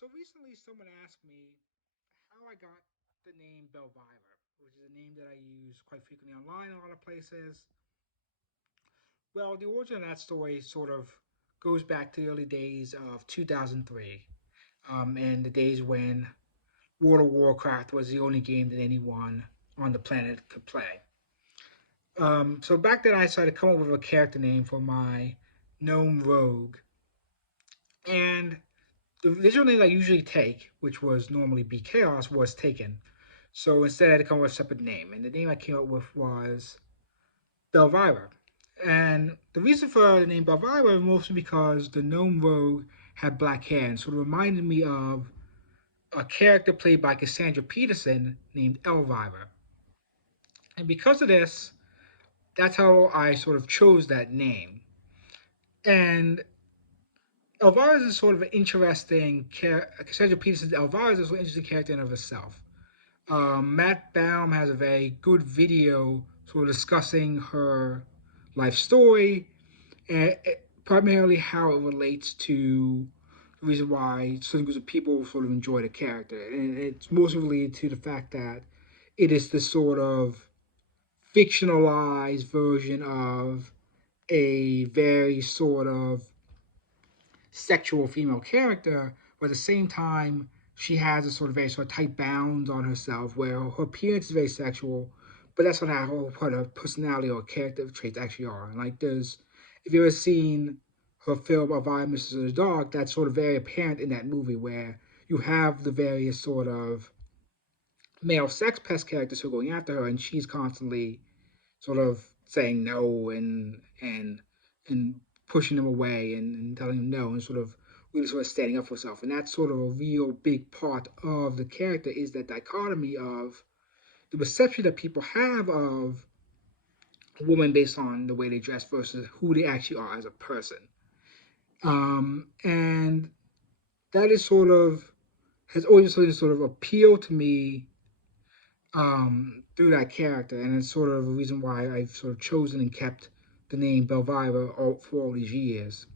So recently, someone asked me how I got the name Belvira, which is a name that I use quite frequently online in a lot of places. Well, the origin of that story sort of goes back to the early days of 2003, and the days when World of Warcraft was the only game that anyone on the planet could play. So back then, I started to come up with a character name for my gnome rogue, and the visual name I usually take, which was normally Be Chaos, was taken. So instead, I had to come up with a separate name, and the name I came up with was Belvira. And the reason for the name Belvira was mostly because the gnome rogue had black hair, and sort of reminded me of a character played by Cassandra Peterson named Elvira. And because of this, that's how I sort of chose that name. And Elvira is sort of an interesting character. Cassandra Peterson's Elvira is an interesting character in and of herself. Matt Baum has a very good video sort of discussing her life story and primarily how it relates to the reason why certain groups of people sort of enjoy the character. And it's mostly related to the fact that it is this sort of fictionalized version of a very sort of sexual female character, but at the same time, she has a sort of very sort of tight bounds on herself where her appearance is very sexual, but that's not how her personality or character traits actually are. And like there's, if you've ever seen her film of I, Mrs. the Dog, that's sort of very apparent in that movie where you have the various sort of male sex pest characters who are going after her, and she's constantly sort of saying no and pushing him away and telling him no and sort of really sort of standing up for herself. And that's sort of a real big part of the character is that dichotomy of the perception that people have of a woman based on the way they dress versus who they actually are as a person. And that is sort of has always sort of appealed to me through that character, and it's sort of a reason why I've sort of chosen and kept the name Belvira for all these years.